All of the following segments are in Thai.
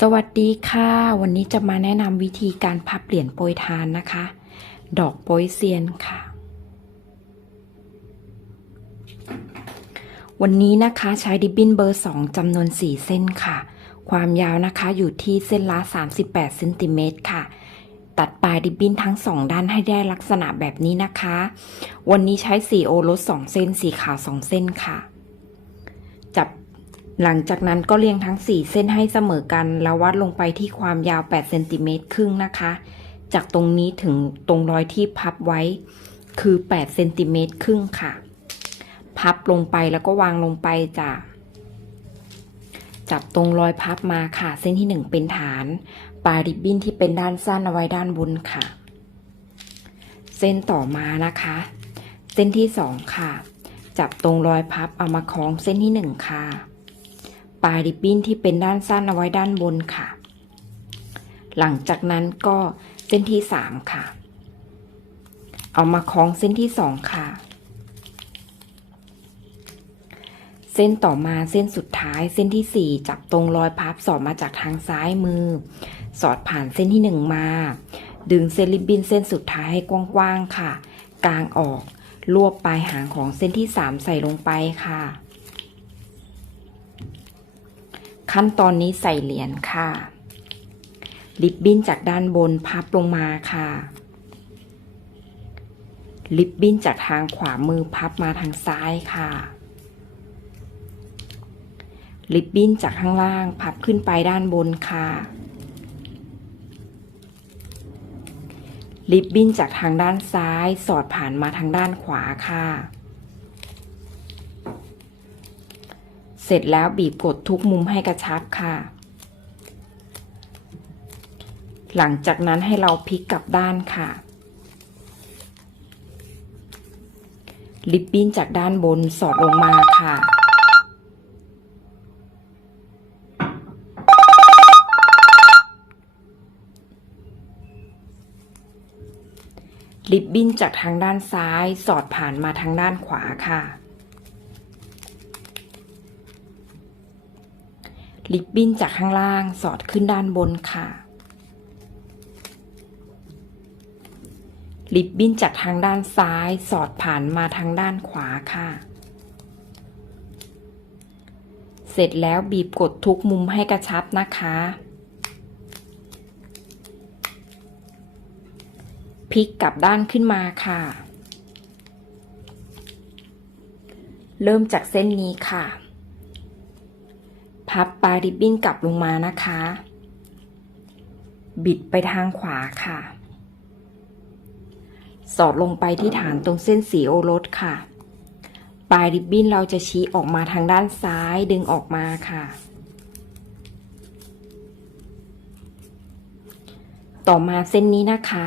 สวัสดีค่ะ วันนี้จะมาแนะนำวิธีการพับเหรียญโปรยทานนะคะ ดอกโปรยเซียนค่ะ วันนี้นะคะใช้ดิบบินเบอร์ 2จำนวน 4 เส้นค่ะ ความยาวนะคะอยู่ที่เส้นละ 38เซนติเมตรค่ะ ตัดปลายดิบบินทั้ง 2 ด้านให้ได้ลักษณะแบบนี้นะคะ วันนี้ใช้สีโอรส2เส้น สีขาว 2 เส้นค่ะ หลังจากนั้นก็เรียงทั้ง 4 เส้นให้เสมอกัน แล้ววัดลงไปที่ความยาว8เซนติเมตรครึ่งนะคะ จากตรงนี้ถึงตรงรอยที่พับไว้ คือ8เซนติเมตรครึ่งค่ะ พับลงไปแล้วก็วางลงไปจ้ะจับตรงรอยพับมาค่ะ เส้นที่ 1 เป็นฐาน ปลายริบบิ้นที่เป็นด้านสั้นเอาไว้ด้านบนค่ะ เส้นต่อมานะคะ เส้นที่ 2 ค่ะ จับตรงรอยพับเอามาคล้องเส้นที่ 1 ค่ะ ปลายริบบิ้นที่เป็นด้านสั้นเอาไว้ด้านบนค่ะ หลังจากนั้นก็เส้นที่สามค่ะ เอามาคล้องเส้นที่สองค่ะ เส้นต่อมาเส้นสุดท้ายเส้นที่สี่จับตรงรอยพับสอดมาจากทางซ้ายมือ สอดผ่านเส้นที่หนึ่งมา ดึงเส้นริบบิ้นเส้นสุดท้ายให้กว้างๆค่ะ กลางออกรวบปลายหางของเส้นที่สามใส่ลงไปค่ะ ขั้นตอนนี้ใส่เหรียญค่ะ ริบบิ้นจากด้านบนพับลงมาค่ะ ริบบิ้นจากทางขวามือพับมาทางซ้ายค่ะ ริบบิ้นจากข้างล่างพับขึ้นไปด้านบนค่ะ ริบบิ้นจากทางด้านซ้ายสอดผ่านมาทางด้านขวาค่ะ เสร็จแล้วบีบกดทุกมุมให้กระชับค่ะ หลังจากนั้นให้เราพลิกกลับด้านค่ะ ลิปบิ้นจากด้านบนสอดลงมาค่ะลิปบิ้นจากทางด้านซ้ายสอดผ่านมาทางด้านขวาค่ะ ลิปบิ้นจากข้างล่างสอดขึ้นด้านบนค่ะ ลิปบิ้นจากทางด้านซ้ายสอดผ่านมาทางด้านขวาค่ะ เสร็จแล้วบีบกดทุกมุมให้กระชับนะคะ พลิกกลับด้านขึ้นมาค่ะ เริ่มจากเส้นนี้ค่ะ พับปลายริบบิ้นกลับลงมานะคะ บิดไปทางขวาค่ะ สอดลงไปที่ฐานตรงเส้นสีโอรสค่ะ ปลายริบบิ้นเราจะชี้ออกมาทางด้านซ้ายดึงออกมาค่ะ ต่อมาเส้นนี้นะคะ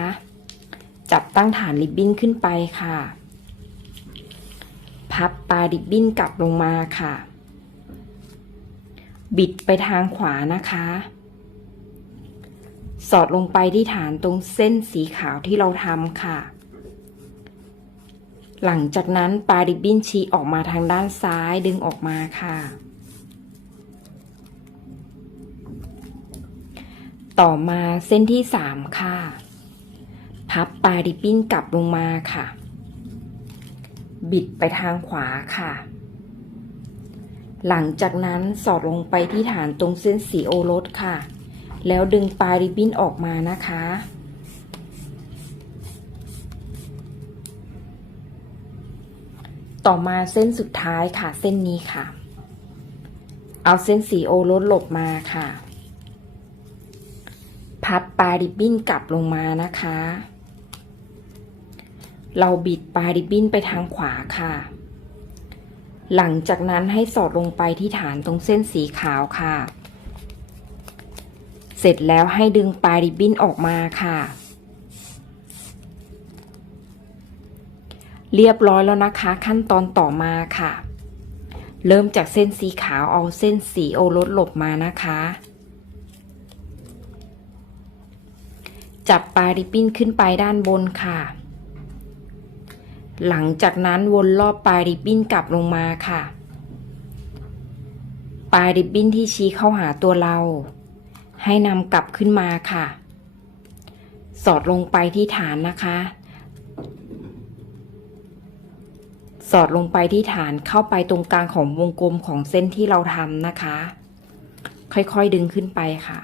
จับตั้งฐานริบบิ้นขึ้นไปค่ะ พับปลายริบบิ้นกลับลงมาค่ะ บิดไปทางขวานะคะ สอดลงไปที่ฐานตรงเส้นสีขาวที่เราทำค่ะ หลังจากนั้นปลายริบบิ้นชี้ออกมาทางด้านซ้ายดึงออกมาค่ะ ต่อมาเส้นที่สามค่ะ พับปลายริบบิ้นกลับลงมาค่ะ บิดไปทางขวาค่ะ หลังจากนั้นสอดลงไปที่ฐานตรงเส้นสีโอรสค่ะ แล้วดึงปลายริบบิ้นออกมานะคะ ต่อมาเส้นสุดท้ายค่ะเส้นนี้ค่ะ เอาเส้นสีโอรสหลบมาค่ะ พับปลายริบบิ้นกลับลงมานะคะ เราบิดปลายริบบิ้นไปทางขวาค่ะ หลังจากนั้นให้สอดลงไปที่ฐานตรงเส้นสีขาวค่ะ เสร็จแล้วให้ดึงปลายริบบิ้นออกมาค่ะ เรียบร้อยแล้วนะคะ ขั้นตอนต่อมาค่ะ เริ่มจากเส้นสีขาวเอาเส้นสีโอรสหลบมานะคะ จับปลายริบบิ้นขึ้นไปด้านบนค่ะ หลังจากนั้นวนรอบปลายริบบิ้นกลับลงมาค่ะ ปลายริบบิ้นที่ชี้เข้าหาตัวเรา ให้นำกลับขึ้นมาค่ะ สอดลงไปที่ฐานนะคะ สอดลงไปที่ฐานเข้าไปตรงกลางของวงกลมของเส้นที่เราทำนะคะ ค่อยๆดึงขึ้นไปค่ะ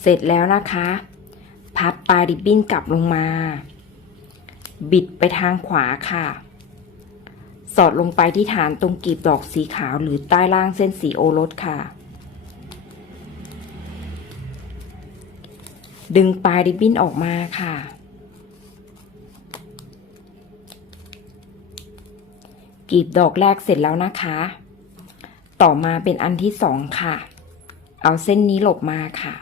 เสร็จแล้วนะคะ พับปลายริบบิ้นกลับลงมา บิดไปทางขวาค่ะ สอดลงไปที่ฐานตรงกลีบดอกสีขาวหรือใต้ล่างเส้นสีโอรสค่ะ ดึงปลายริบบิ้นออกมาค่ะ กลีบดอกแรกเสร็จแล้วนะคะ ต่อมาเป็นอันที่สองค่ะ เอาเส้นนี้หลบมาค่ะ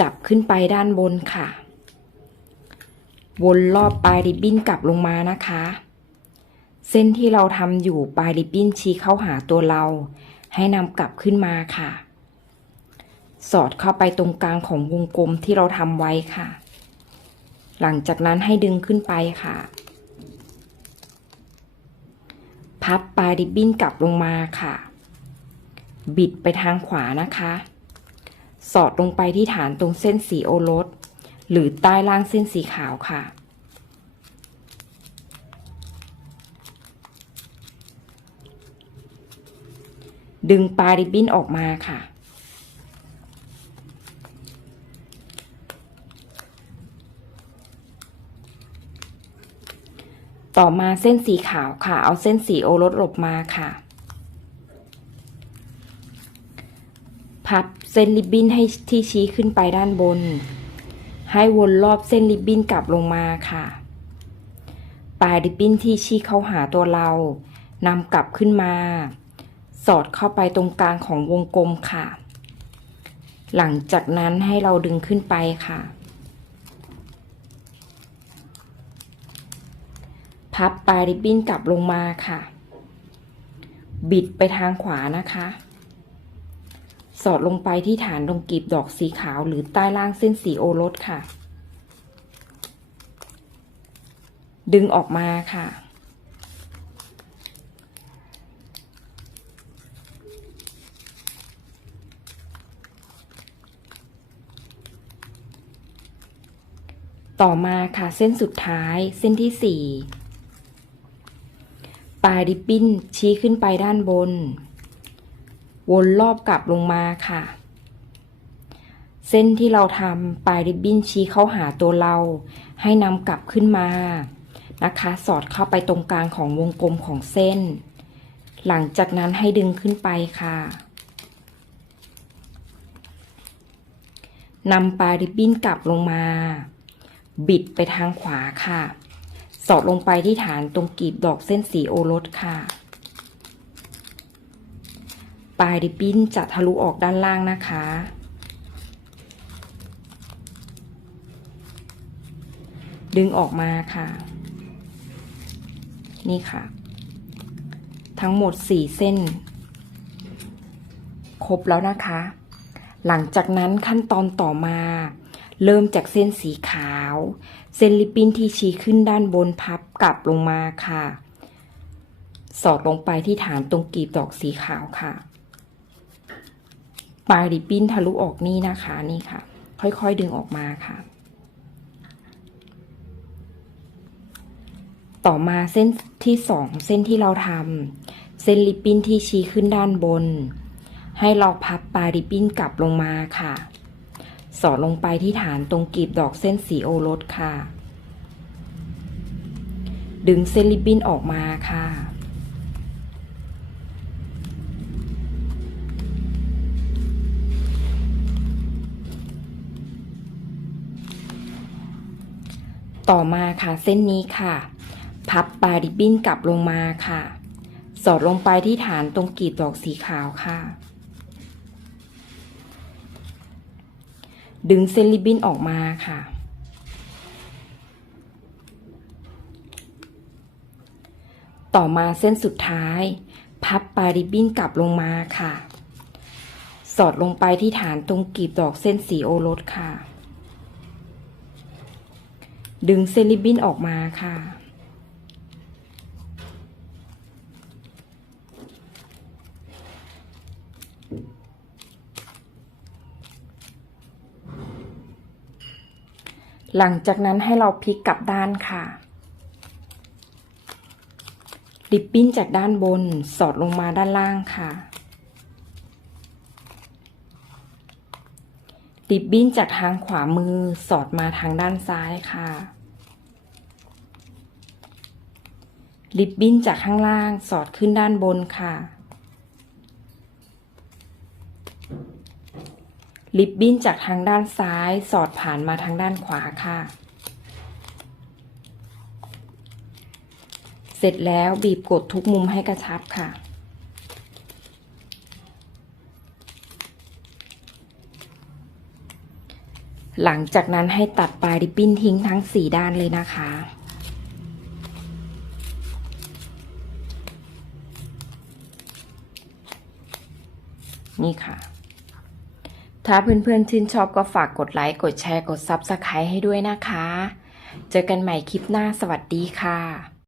จับขึ้นไปด้านบนค่ะ วนรอบปลายริบบิ้นกลับลงมานะคะ เส้นที่เราทำอยู่ปลายริบบิ้นชี้เข้าหาตัวเรา ให้นำกลับขึ้นมาค่ะ สอดเข้าไปตรงกลางของวงกลมที่เราทำไว้ค่ะ หลังจากนั้นให้ดึงขึ้นไปค่ะ พับปลายริบบิ้นกลับลงมาค่ะ บิดไปทางขวานะคะ สอดลงไปที่ฐานตรงเส้นสีโอรส หรือใต้ล่างเส้นสีขาวค่ะ ดึงปลายริบบิ้นออกมาค่ะ ต่อมาเส้นสีขาวค่ะ เอาเส้นสีโอรสหลบมาค่ะ พับ เส้นริบบิ้นให้ที่ชี้ขึ้นไปด้านบน ให้วนรอบเส้นริบบิ้นกลับลงมาค่ะ ปลายริบบิ้นที่ชี้เข้าหาตัวเรานำกลับขึ้นมา สอดเข้าไปตรงกลางของวงกลมค่ะ หลังจากนั้นให้เราดึงขึ้นไปค่ะ พับปลายริบบิ้นกลับลงมาค่ะ บิดไปทางขวานะคะ สอดลงไปที่ฐานตรงกลีบดอกสีขาวหรือใต้ล่างเส้นสีโอรสค่ะ ดึงออกมาค่ะ ต่อมาค่ะเส้นสุดท้ายเส้นที่สี่ปลายริบบิ้นชี้ขึ้นไปด้านบน วนรอบกลับลงมาค่ะ เส้นที่เราทำปลายริบบิ้นชี้เข้าหาตัวเรา ให้นำกลับขึ้นมานะคะ สอดเข้าไปตรงกลางของวงกลมของเส้น หลังจากนั้นให้ดึงขึ้นไปค่ะนำปลายริบบิ้นกลับลงมา บิดไปทางขวาค่ะ สอดลงไปที่ฐานตรงกลีบดอกเส้นสีโอรสค่ะ ลายริบบิ้นจะทะลุออกด้านล่างนะคะ ดึงออกมาค่ะ นี่ค่ะ ทั้งหมดสี่เส้น ครบแล้วนะคะ หลังจากนั้นขั้นตอนต่อมา เริ่มจากเส้นสีขาว เส้นริบบิ้นที่ชี้ขึ้นด้านบนพับกลับลงมาค่ะสอดลงไปที่ฐานตรงกลีบดอกสีขาวค่ะ ปลายริบบิ้นทะลุออกนี่นะคะนี่ค่ะ ค่อยๆดึงออกมาค่ะ ต่อมาเส้นที่สองเส้นที่เราทำเส้นริบบิ้นที่ชี้ขึ้นด้านบน ให้เราพับปลายริบบิ้นกลับลงมาค่ะ สอดลงไปที่ฐานตรงกลีบดอกเส้นสีโอรสค่ะ ดึงเส้นริบบิ้นออกมาค่ะ ต่อมาค่ะเส้นนี้ค่ะ พับปลายริบบิ้นกลับลงมาค่ะ สอดลงไปที่ฐานตรงกลีบดอกสีขาวค่ะ ดึงเส้นริบบิ้นออกมาค่ะ ต่อมาเส้นสุดท้าย พับปลายริบบิ้นกลับลงมาค่ะ สอดลงไปที่ฐานตรงกลีบดอกเส้นสีโอรสค่ะ ดึงเส้นริบินออกมาค่ะ หลังจากนั้นให้เราพลิกกลับด้านค่ะ ริบบิ้นจากด้านบนสอดลงมาด้านล่างค่ะ ริบบิ้นจากทางขวามือสอดมาทางด้านซ้ายค่ะ ริบบิ้นจากข้างล่างสอดขึ้นด้านบนค่ะ ริบบิ้นจากทางด้านซ้ายสอดผ่านมาทางด้านขวาค่ะ เสร็จแล้วบีบกดทุกมุมให้กระชับค่ะ หลังจากนั้นให้ตัดปลายริบบิ้นทิ้งทั้งสี่ด้านเลยนะคะ นี่ค่ะ ถ้าเพื่อนๆชื่นชอบก็ฝากกดไลค์ กดแชร์ กด Subscribe ให้ด้วยนะคะ เจอกันใหม่คลิปหน้าสวัสดีค่ะ